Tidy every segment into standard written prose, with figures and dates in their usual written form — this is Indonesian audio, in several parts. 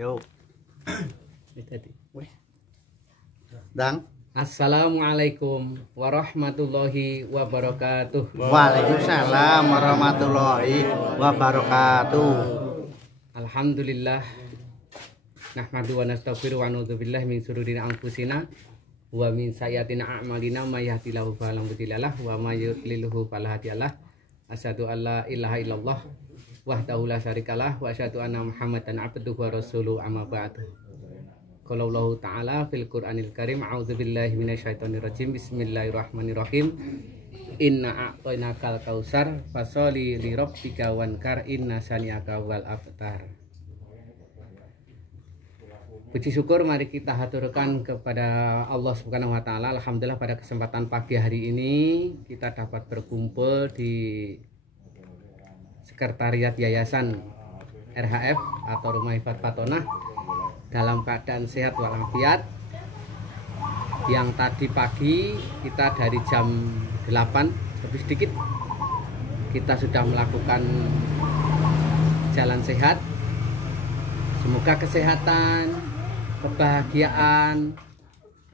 Yuk. Dang. Assalamualaikum warahmatullahi wabarakatuh. Waalaikumsalam warahmatullahi wabarakatuh. Alhamdulillah. Nahmadu wa nastaghfiru wa na'udzu billahi min syururi anfusina wa min sayyiati a'malina may yahdihillahu fala mudhillalah wa may yudlilhu fala hadiyalah. Asyhadu an la ilaha illallah wahdahu la syarikalah wa asyhadu anna Muhammadan abduhu wa rasuluhu amma ba'du. Qala Allah Ta'ala fil Qur'anil Karim, a'udzu billahi minasyaitonir rajim. Bismillahirrahmanirrahim. Inna a'tainakal kautsar fasholli li rabbika wankar inna sani'aka wal abtar. Puji syukur mari kita haturkan kepada Allah Subhanahu wa taala. Alhamdulillah pada kesempatan pagi hari ini kita dapat berkumpul di Sekretariat Yayasan RHF atau Rumah Hifat Fatonah dalam keadaan sehat walafiat. Yang tadi pagi kita dari jam 8 lebih sedikit kita sudah melakukan jalan sehat. Semoga kesehatan, kebahagiaan,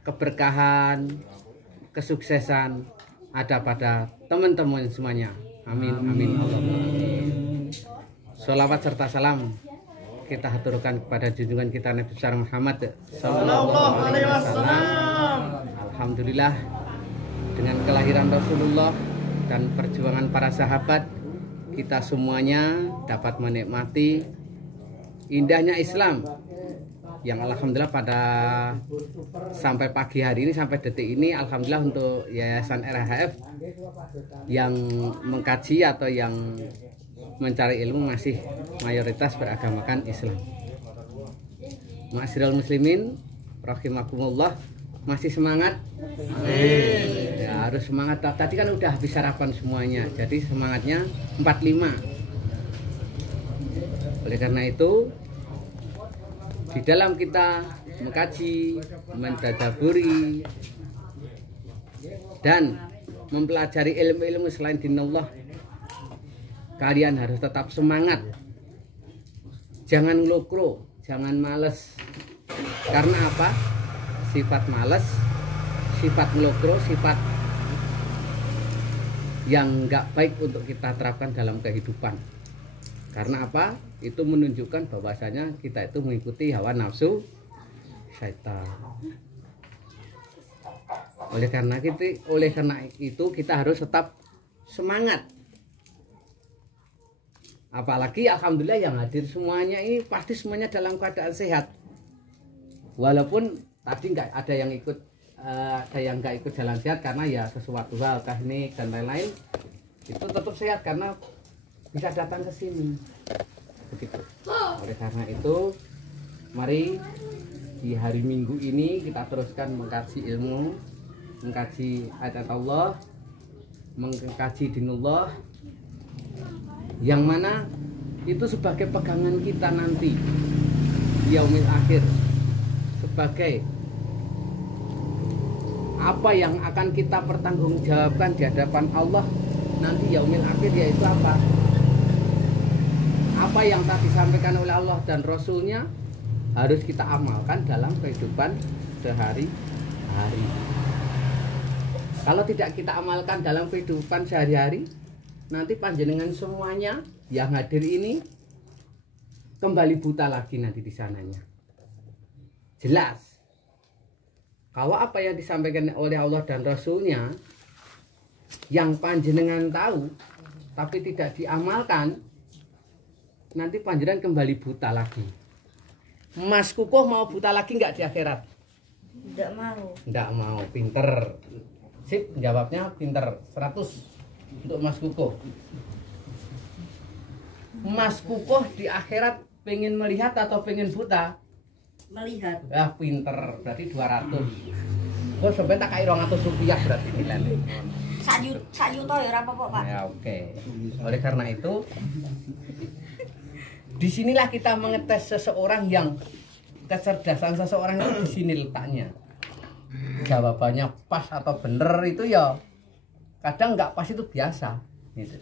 keberkahan, kesuksesan ada pada teman-teman semuanya. Amin, amin, Allahumma amin. Sholawat serta salam kita haturkan kepada junjungan kita Nabi besar Muhammad Sallallahu Alaihi Wasallam. Alhamdulillah dengan kelahiran Rasulullah dan perjuangan para sahabat, kita semuanya dapat menikmati indahnya Islam yang alhamdulillah pada sampai pagi hari ini, sampai detik ini, alhamdulillah untuk Yayasan RHF yang mengkaji atau yang mencari ilmu masih mayoritas beragamakan Islam. Ma'asyiral muslimin rahimakumullah, masih semangat? Amin. Ya, harus semangat. Tadi kan udah habis sarapan semuanya, jadi semangatnya 45. Oleh karena itu, di dalam kita mengkaji, mentadaburi, dan mempelajari ilmu-ilmu selain dinallah, kalian harus tetap semangat. Jangan ngelokro, jangan males. Karena apa? Sifat males, sifat ngelokro, sifat yang nggak baik untuk kita terapkan dalam kehidupan. Karena apa? Itu menunjukkan bahwasanya kita itu mengikuti hawa nafsu syaitan. Oleh karena itu kita harus tetap semangat. Apalagi alhamdulillah yang hadir semuanya ini pasti semuanya dalam keadaan sehat. Walaupun tadi nggak ada yang ikut, ada yang nggak ikut jalan sehat karena ya sesuatu hal teknik dan lain-lain, itu tetap sehat karena bisa datang ke sini. Begitu. Oleh karena itu, mari di hari Minggu ini kita teruskan mengkaji ilmu, mengkaji ayat Allah, mengkaji dinullah, yang mana itu sebagai pegangan kita nanti yaumil akhir, sebagai apa yang akan kita pertanggungjawabkan di hadapan Allah nanti yaumil akhir, yaitu apa yang telah disampaikan oleh Allah dan Rasulnya harus kita amalkan dalam kehidupan sehari-hari. Kalau tidak kita amalkan dalam kehidupan sehari-hari, nanti panjenengan semuanya yang hadir ini kembali buta lagi nanti di sananya. Jelas. Kalau apa yang disampaikan oleh Allah dan Rasulnya yang panjenengan tahu tapi tidak diamalkan, nanti panjenengan kembali buta lagi. Mas Kukuh mau buta lagi nggak di akhirat? Tidak mau. Nggak mau, pinter. Sip, jawabnya pinter. 100 untuk Mas Kukuh. Mas Kukuh di akhirat pengen melihat atau pengen buta? Melihat. Ah, pinter. Berarti 200. Kok sampai tak kayak 200 rupiah berarti nilainya. Sak juta ya apa Pak? Ya, oke. Oleh karena itu, disinilah kita mengetes seseorang, yang kecerdasan seseorang itu di sini letaknya. Jawabannya pas atau bener itu ya kadang nggak pas, itu biasa gitu.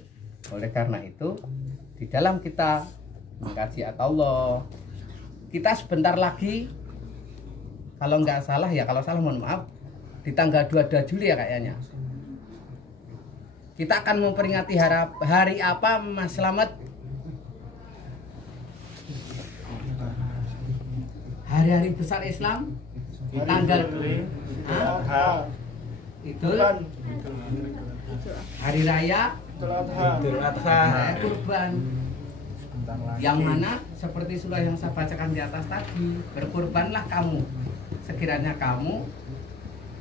Oleh karena itu, di dalam kita mengkaji Allah, kita sebentar lagi, kalau nggak salah ya, kalau salah mohon maaf, di tanggal 22 Juli ya kayaknya, kita akan memperingati hari apa Mas Slamet? Hari-hari besar Islam, tanggal Idul, hari raya Idul Adha. kurban, yang mana seperti surah yang saya bacakan di atas tadi, berkurbanlah kamu sekiranya kamu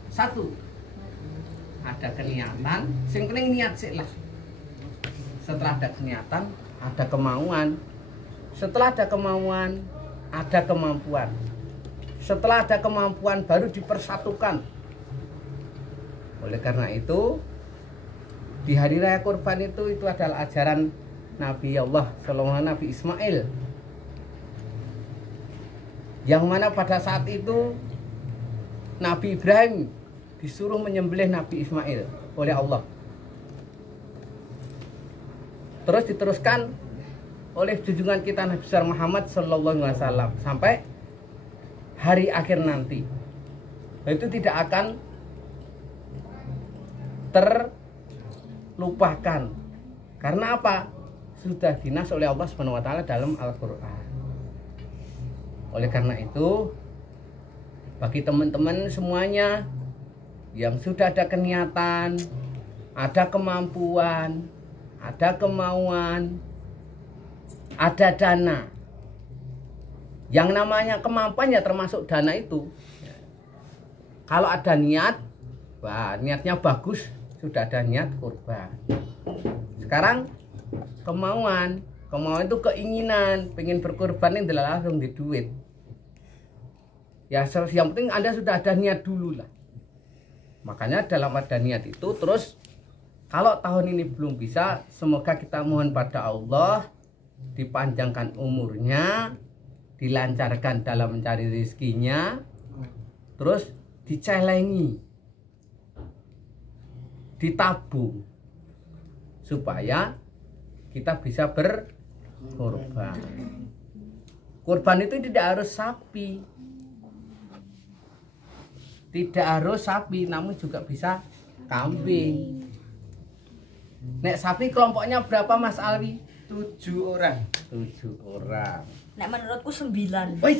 satu ada keniatan, sing penting niat sih lah. Setelah ada keniatan, ada kemauan. Setelah ada kemauan, ada kemampuan. Setelah ada kemampuan baru dipersatukan. Oleh karena itu, di hari raya kurban itu adalah ajaran Nabi Allah Sallallahu Nabi Ismail, yang mana pada saat itu Nabi Ibrahim disuruh menyembelih Nabi Ismail oleh Allah. Terus diteruskan oleh junjungan kita Nabi besar Muhammad Sallallahu Alaihi Wasallam sampai hari akhir nanti. Itu tidak akan terlupakan. Karena apa? Sudah dinas oleh Allah Subhanahu wa taala dalam Al-Qur'an. Oleh karena itu, bagi teman-teman semuanya yang sudah ada keniatan, ada kemampuan, ada kemauan, ada dana. Yang namanya kemampuan ya termasuk dana itu. Kalau ada niat, wah, niatnya bagus, sudah ada niat kurban. Sekarang kemauan itu keinginan, pengen berkorban ini adalah langsung di duit. Ya yang penting Anda sudah ada niat dulu lah. Makanya dalam ada niat itu terus, kalau tahun ini belum bisa, semoga kita mohon pada Allah dipanjangkan umurnya, dilancarkan dalam mencari rezekinya, terus dicelengi, ditabung, supaya kita bisa berkorban. Korban itu tidak harus sapi, namun juga bisa kambing. Nek sapi kelompoknya berapa Mas Alwi? 7 orang. 7 orang. Nek menurutku 9. Woi.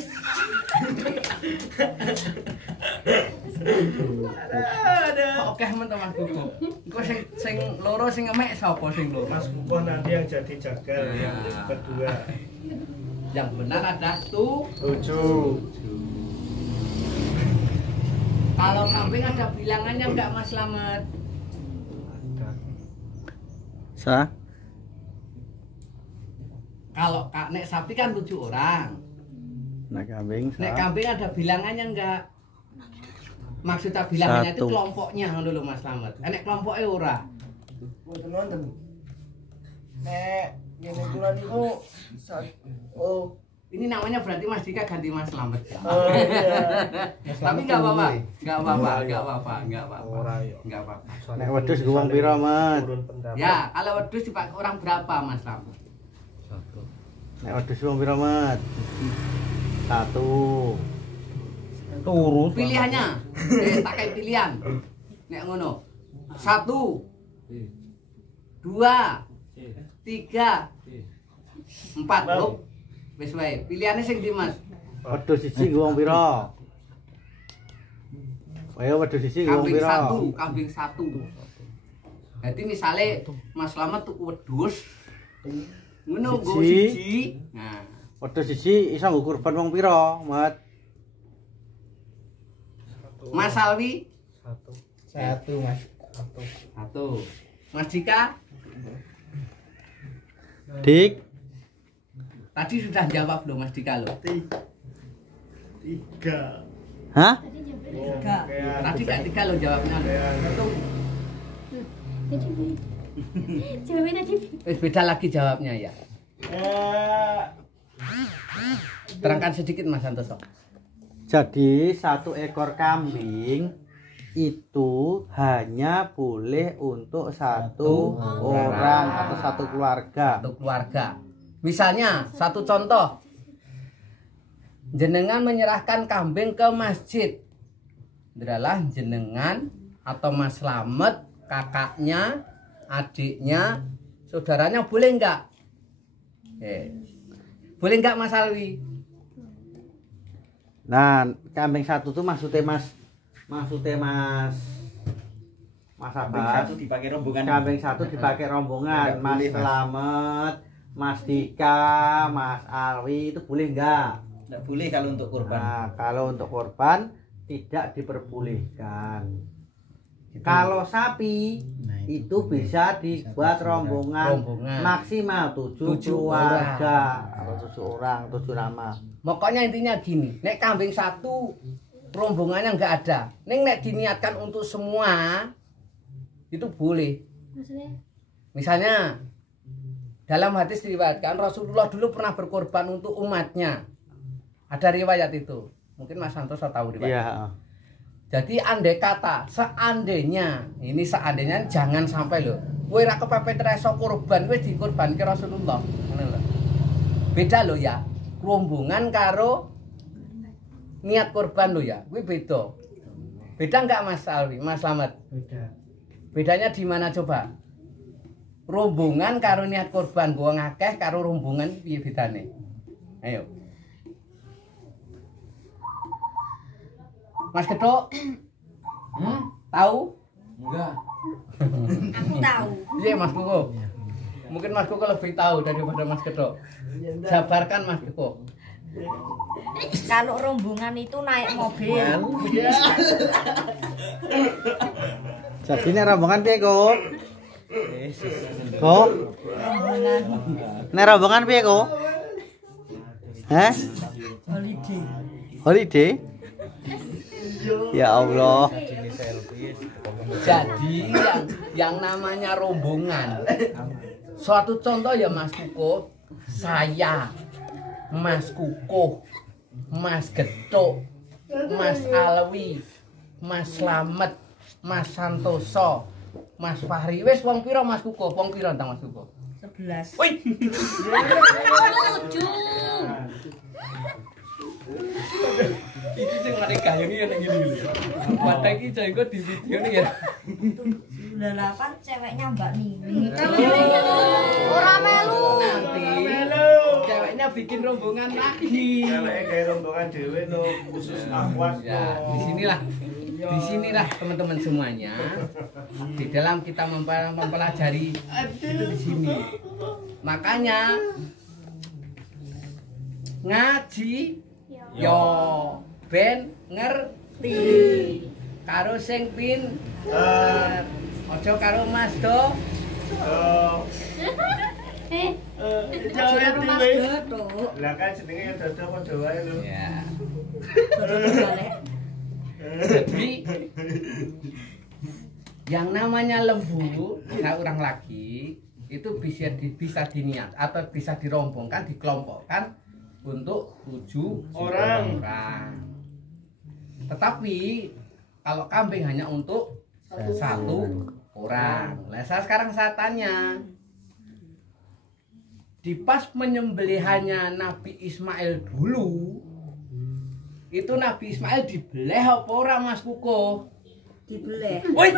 Oke teman-teman kuku. Engko sing loro sing ngemek sapa sing loro? Mas Kukoh nanti yang jadi jagal yang kedua. Yang benar ada 7. Kalau kambing ada bilangannya enggak Mas Slamet? Sah? Kalau nek sapi kan 7 orang. Nek kambing Nek sah? kambing ada bilangannya enggak? Maksudnya bilangannya itu 1. kelompoknya ngono lho Mas Slamet. Nek kelompoknya ora. Mboten wonten. Nek ngene kula niku oh, Ini namanya berarti Mas Dika ganti Mas Slamet ya. oh iya. Tapi enggak apa-apa. Enggak apa-apa, Ora, enggak apa-apa, enggak apa-apa. Ora ya. Enggak apa-apa. Nek wedhus guwang pira, Mat? Turun pendapat. Ya, kalau wedhus dipakai orang berapa Mas Slamet? Nek wedhus guwang pira, Mat? 1. Turun. Pilihannya. Tak kayak pilihan. Nek ngono. 1 2 3 4. Oh. Wis wae. Pilihannya sing ndi, Mas? Wedhus siji guwang pira? Ayo wedhus siji guwang Kambing pira? 1, kambing 1. Jadi misalnya Mas Slamet tuku wedhus ngono nggo Siji. siji. Nah, Wedhus siji iso nggo kurban wong pira, Mat? Mas Alwi 1 Mas. 1. Mas Dika Dik, tadi sudah jawab loh Mas Dika loh. 3. hah? Tadi gak 3 loh jawabnya. Wis beda lagi jawabnya ya. Terangkan sedikit Mas Santoso. Jadi 1 ekor kambing itu hanya boleh untuk 1 orang atau 1 keluarga. Untuk keluarga. Misalnya satu contoh. jenengan menyerahkan kambing ke masjid. Adalah jenengan atau Mas Slamet, kakaknya, adiknya, saudaranya boleh enggak? Boleh enggak Mas Alwi? Nah, kambing satu tuh maksudnya Mas Abbas. Dipakai rombongan. Kambing satu dipakai rombongan. Mas Slamet, Mas Dika, Mas Alwi itu boleh enggak? Enggak boleh kalau untuk kurban. Nah, kalau untuk kurban tidak diperbolehkan. Kalau sapi itu bisa dibuat rombongan maksimal 7 keluarga atau 7 orang, 7 nama. Pokoknya intinya gini, nek kambing satu rombongannya nggak ada, nek diniatkan untuk semua itu boleh. Misalnya dalam hadis diriwayatkan Rasulullah dulu pernah berkorban untuk umatnya. Ada riwayat itu. Mungkin Mas Santoso tahu riwayat. Iya. Jadi andai kata seandainya jangan sampai loh. Kowe ra kepepet reso kurban wis dikurbanke Rasulullah. Ngono lho. Beda loh ya. Rombongan karo niat kurban loh ya. Kuwi beda. Beda enggak Mas Alwi, Mas Slamet? Beda. Bedanya di mana coba? Rombongan karo niat kurban wong akeh karo rombongan piye bedane? Ayo. Mas Ketok? Tahu? Enggak. Aku tahu. Iya Mas Koko. Mungkin Mas Koko lebih tahu daripada Mas Ketok. Jabarkan Mas Koko. Kalau rombongan itu naik mobil. Jadi ini rombongan piye, Kok? Kok? Rombongan Nek rombongan piye, Kok? Hah? holiday. Holiday? Ya Allah. Jadi yang namanya rombongan. Suatu contoh ya Mas Kuko, saya, Mas Kuko, Mas Getuk, Mas Alwi, Mas Slamet, Mas Santoso, Mas Fahri. Wes wong pira Mas Kuko? Wong pira tang Mas Kuko? 11. Wih. 7. Iki sing mari gayeng iki nek ngene iki. Mata iki jenggo di video nih ya. 98 ceweknya Mbak Nini. Ora melu. Nanti ceweknya bikin rombongan lagi. Ceweknya kayak rombongan dhewe no khusus akhwat. Ya, di sinilah teman-teman semuanya. Di dalam kita mempelajari itu di sini. Makanya ngaji yo ben ngerti karo sing ojo karo Mas Do. Karo Mas Dodo. Lah kan jenenge ya Dodo padha wae lho. Ya. Dodo balik. Jadi yang namanya lembu saya ulang lagi itu bisa diniat atau bisa dirombongkan, dikelompokkan untuk 7 orang. Tetapi kalau kambing hanya untuk 1 orang. Nah, sekarang saya tanya, di pas penyembelihannya Nabi Ismail dulu, itu Nabi Ismail dibeleh apa ora Mas Kuko? Dibeleh. Woi.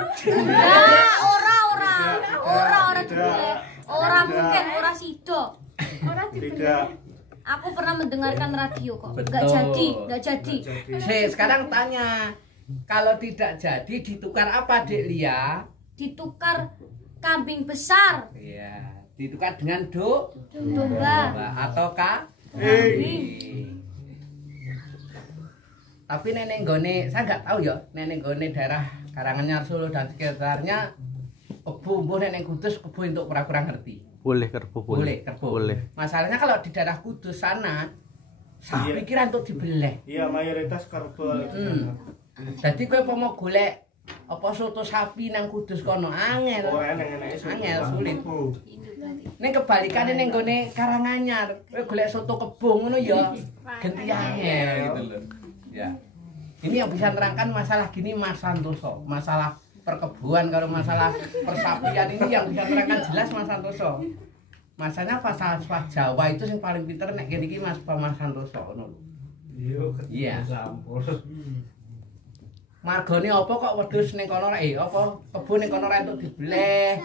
Ora dibeleh. Ora mungkin, ora sido. Tidak. Aku pernah mendengarkan radio kok. Betul. Enggak jadi. Sekarang tanya, kalau tidak jadi ditukar apa Dek Lia? Ditukar kambing besar, Iya, ditukar dengan domba, atau kambing. Tapi nenek gone, saya nggak tahu ya, nenek gone daerah Karanganyar Solo dan sekitarnya kebo mbuh nenek Kudus kebo untuk kurang ngerti. Boleh kerbo, Boleh, kerbo. Boleh. Masalahnya kalau di daerah Kudus sana, saya pikiran untuk dibeleh. Iya, mayoritas kerbau. Jadi kowe mau golek apa soto sapi nang Kudus kono angel. Ora enek-eneke Angel sulit. Ning kebalikane ning gone Karanganyar, kowe golek soto kebo ngono ya genti angel gitu loh. Ya. Ini yang bisa nerangkan masalah gini Mas Santoso, masalah perkebuan karo masalah persapian ini yang bisa terangkan jelas Mas Santoso. Masanya pasal Jawa itu yang paling pinter nek kene iki Mas Santoso ngono lho. Iya. Sampur. Margane apa kok wedhus ning kono rek apa kebun ning kono rek entuk dibleh.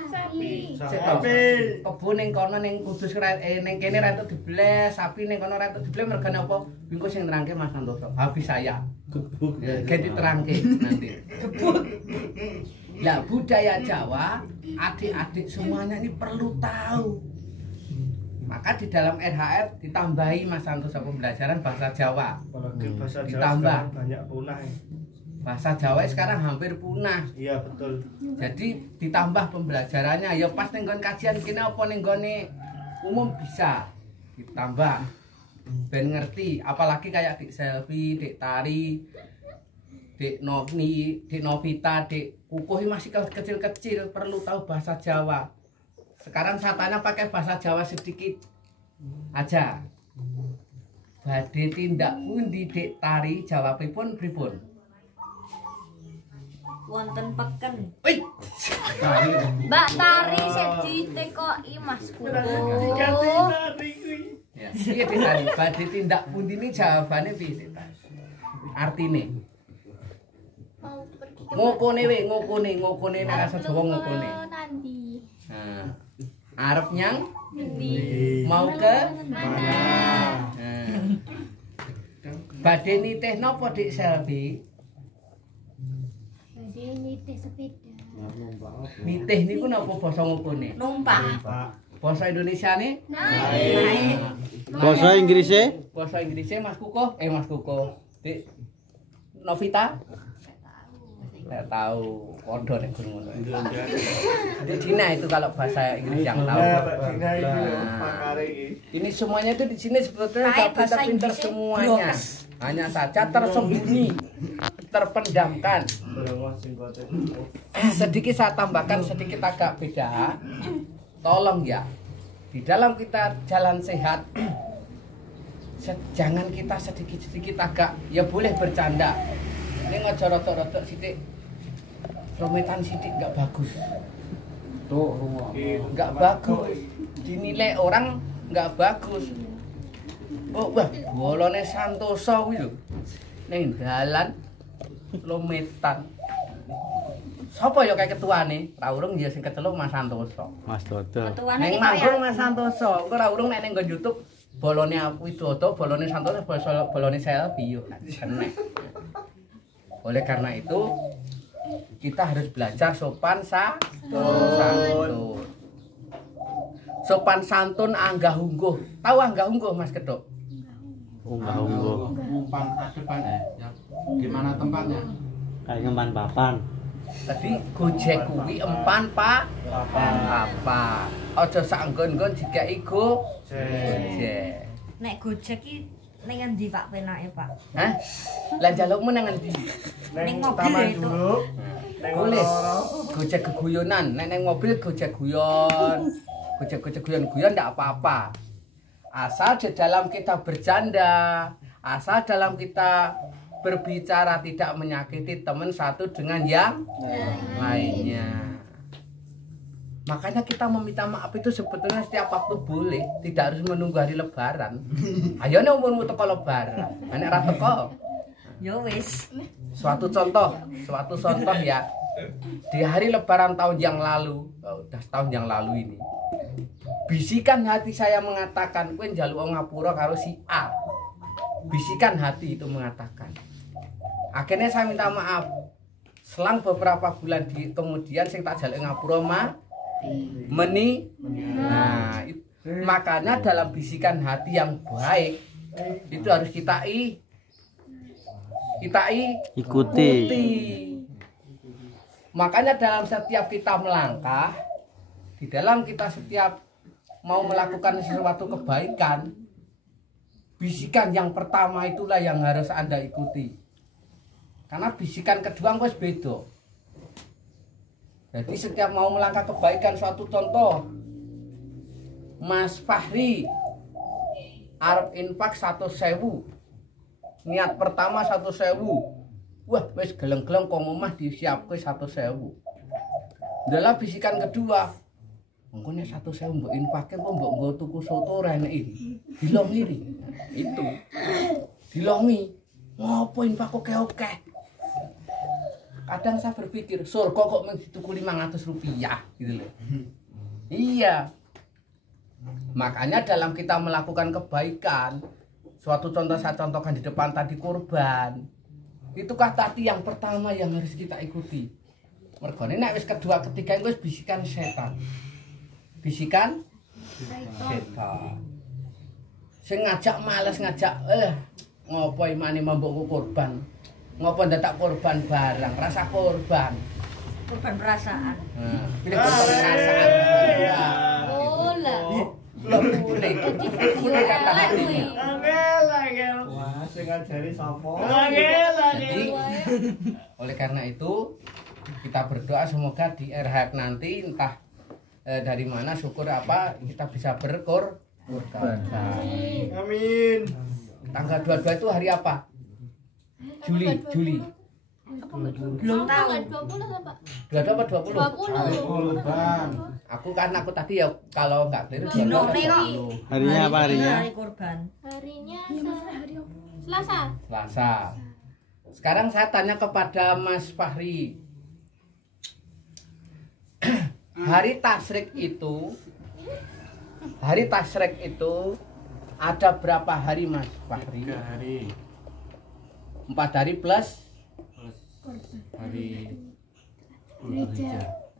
Sapi. Kebun ning kono ning kudus ning kene rek entuk dibleh, sapi ning kono rek entuk dibleh mergane apa? Wingko sing nerangke Mas Santoso. Habis saya. Gebuk. Ganti terangke nanti. Gebuk. Lah budaya Jawa, adik-adik semuanya ini perlu tahu. Maka di dalam RHF ditambahi Mas Santoso pembelajaran bahasa Jawa. Apalagi bahasa Jawa Ditambah. sekarang banyak punah. Bahasa Jawa sekarang hampir punah. Iya betul. Jadi ditambah pembelajarannya ya pas ning kajian kene apa ning gone umum bisa ditambah ben ngerti, apalagi kayak Dik Selvi, Dik Tari, Dik Novni, Dik Novita, Dik Kukuh masih kecil-kecil perlu tahu bahasa Jawa. Sekarang saya tanya pakai bahasa Jawa sedikit aja. Badhe tindak pundi Dik Tari jawabipun pripun? Wonten peken. Wih. Mbak Tari sedhi tekoki Mas Kuku. Ya, piye Dik Tari? Badhe tindak pundi ini jawabane piye Dik Tari? Artine ngokone we, ngokone nek rasa Jawa ngokone. Nanti. Nah, arep nyang Nanti. mau ke mana? Nah. Badhe nitih napa Dik Selvi? Ini teh sepeda. Nitih niku napa basa ngokone? Numpak. Basa Indonesiane? Naik. Bahasa Inggrisnya? Basa Inggrisnya Mas Kuko? Mas Kuko. Dik Novita? Enggak tahu. Kondo nek gunung ngono. Di Cina itu kalau bahasa Inggris yang tahu. Cina itu pakare iki. Ini semuanya itu di sini sebetulnya Kayak sudah bahasa pintar Inggrisnya semuanya. Hanya saja tersembunyi, terpendamkan. Sedikit saya tambahkan sedikit agak beda. Tolong ya, di dalam kita jalan sehat, jangan kita sedikit-sedikit agak, ya boleh bercanda. Ini ngojo rotok-rotok sidik, rometan sidik nggak bagus. Tuh, nggak bagus. Dinilai orang nggak bagus. Oh, wah, bolone Santoso kuwi lho. Ning dalan lometan. Sapa ya kayak ketuane? Ra urung ya sing keceluk Mas Santoso. Mas Dodo. Ning manggung Mas Santoso. Engko ra urung nek ning YouTube bolone aku Widodo, bolone Santoso, bolone Selvi yo. Seneng. Oleh karena itu kita harus belajar sopan santun. Sopan santun anggah ungguh. Tahu anggah ungguh Mas Kedok? Unggah-ungguh. Umpan depan ya. Gimana tempatnya? Kayak ngempan papan. Tadi Gojek kuwi empan apa? Aja sak nggon-nggon dikai Gojek. Nek Gojek iki ning endi Pak penake, Pak? Hah? Lah njalukmu nang endi? Ning mobil Taman itu. dulu. Ning Boleh. loro. Gojek keguyonan, nek nang mobil gojek guyon. Gojek guyon ndak apa-apa. Asal di dalam kita bercanda, asal dalam kita berbicara tidak menyakiti teman satu dengan yang lainnya. Makanya kita meminta maaf itu sebetulnya setiap waktu boleh, tidak harus menunggu hari lebaran. Ayo nek umurmu teko lebaran, nek ra teko. Ya wis. Suatu contoh ya. Di hari lebaran tahun yang lalu, udah setahun yang lalu ini. Bisikan hati saya mengatakan, kowe njaluk ngapura karo si A. Bisikan hati itu mengatakan. Akhirnya saya minta maaf. Selang beberapa bulan kemudian sing tak jaluk ngapura Nah, makanya dalam bisikan hati yang baik itu harus kita ikuti. Makanya dalam setiap kita melangkah, di dalam kita setiap mau melakukan sesuatu kebaikan, bisikan yang pertama itulah yang harus Anda ikuti. Karena bisikan kedua wis beda. Jadi setiap mau melangkah kebaikan, suatu contoh, Mas Fahri arep infak 100.000. Niat pertama 100.000. Wah, wis geleng-geleng kok omah disiapke 100.000. Dalam bisikan kedua, engko nek 100.000 mbok infake kok mbok nggo tuku soto ora enek iki. Dilong iri. Itu. dilongi ngopo infak oke. Kadang saya berpikir surga kok dituku 500 rupiah gitu loh. Iya, makanya dalam kita melakukan kebaikan, suatu contoh saya contohkan di depan tadi kurban, itukah tadi yang pertama yang harus kita ikuti. Mergone nek wis kedua ketiga itu bisikan setan. Bisikan setan. Sing ngajak males ngajak ngopo imane mbokku kurban. Ngopo ndak kurban barang, rasa kurban. Kurban perasaan. Nah, pilih kurban perasaan. Oh lah. Boleh. Boleh kata hatinya. Angel. Wah, sing ngajari sapa? Jadi oleh karena itu kita berdoa semoga di RHF nanti entah dari mana syukur apa kita bisa berkorban. Amin. Tanggal 22 itu hari apa? Juli. Belum tahu. 20 apa? 22 apa 20? 20. Kurban. Aku tadi ya kalau nggak keliru Dino 20. Harinya apa harinya? Hari kurban. Harinya Selasa. Selasa. Sekarang saya tanya kepada Mas Fahri. Hari Tasyrik itu ada berapa hari Mas Fahri? 3 hari. 4 hari plus Hari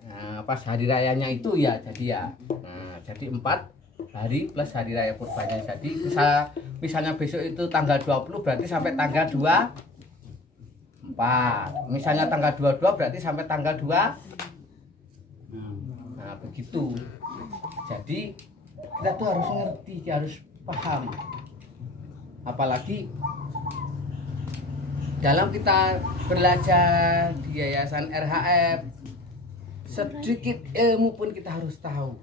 nah, pas hari rayanya itu ya jadi ya. Nah, jadi 4 hari plus hari raya kurbannya. Jadi misalnya besok itu tanggal 20 berarti sampai tanggal 24. Misalnya tanggal 22 berarti sampai tanggal 2. Nah, begitu. Jadi kita tuh harus ngerti, harus paham. Apalagi dalam kita belajar di Yayasan RHF, sedikit ilmu pun kita harus tahu.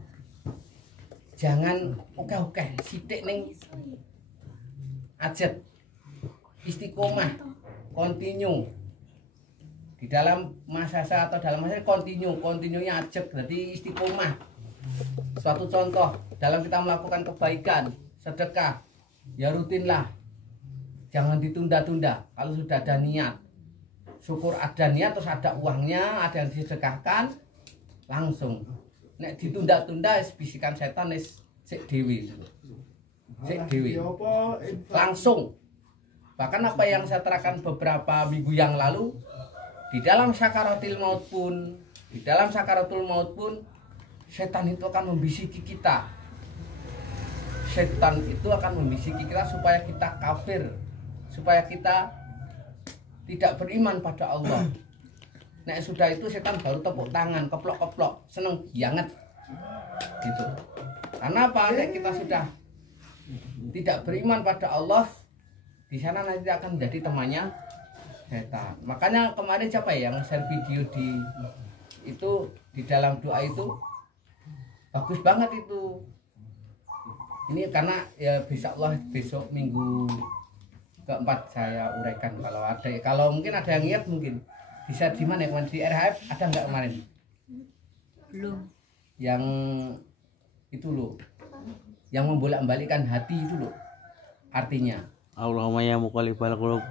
Jangan oke sithik ning ajet, istiqomah, kontinu. Di dalam masa atau dalam masa kontinunya ajet, berarti istiqomah. Suatu contoh dalam kita melakukan kebaikan, sedekah, ya rutinlah. Jangan ditunda-tunda. Kalau sudah ada niat, syukur ada niat terus ada uangnya, ada yang disedekahkan, langsung. Nek ditunda-tunda bisikan setan sik dewi. Langsung. Bahkan apa yang saya terangkan beberapa minggu yang lalu, di dalam sakaratul maut pun setan itu akan membisiki kita. Setan itu akan membisiki kita supaya kita kafir, supaya kita tidak beriman pada Allah. Nek sudah itu setan baru tepuk tangan, keplok-keplok, seneng banget gitu. Karena apa? Nek kita sudah tidak beriman pada Allah, di sana nanti akan menjadi temannya setan. Makanya kemarin siapa yang share video di dalam doa itu bagus banget itu. Ini karena ya besok minggu keempat saya uraikan kalau mungkin ada yang ingat mungkin bisa di mana kemarin di RHF ada nggak kemarin? Belum. Yang itu loh, yang membolak-balikan hati itu loh, artinya. Allahumma ya muqallibal qulub.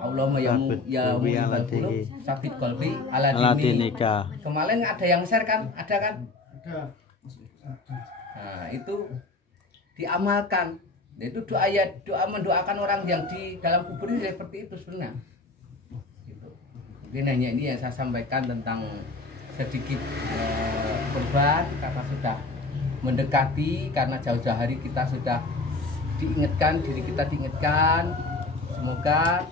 Allahumma ya muqallibal qulub, sabit qalbi ala dinika. Kemarin ada yang share kan? Ada kan? Ada. Nah, itu diamalkan. Itu doa mendoakan orang yang di dalam kubur ini seperti itu sebenarnya. Gitu. Mungkin hanya ini yang saya sampaikan tentang sedikit kurban karena sudah mendekati, karena jauh-jauh hari kita sudah diri kita diingatkan. Semoga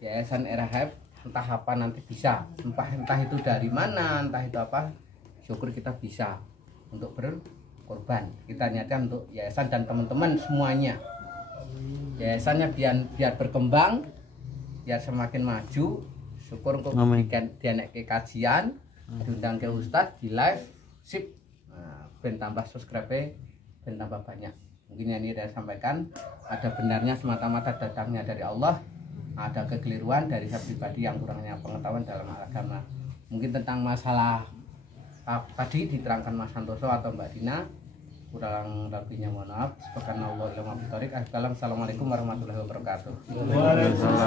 Yayasan RHF entah apa nanti bisa, entah itu dari mana, entah itu apa, syukur kita bisa untuk berkorban. Kita niatkan untuk yayasan dan teman-teman semuanya. Yayasannya biar berkembang, biar semakin maju. Syukur untuk dia naik ke kajian, diundang ke Ustadz di live, sip. Nah, ben tambah subscribe, ben tambah banyak. Mungkin yang ini saya sampaikan, ada benarnya semata-mata datangnya dari Allah, ada kekeliruan dari saya pribadi yang kurangnya pengetahuan dalam agama. Mungkin tentang masalah tadi diterangkan Mas Santoso atau Mbak Dina, kurang lebihnya mohon maaf. Subhanallah ilmu Assalamualaikum warahmatullahi wabarakatuh. Waalaikumsalam.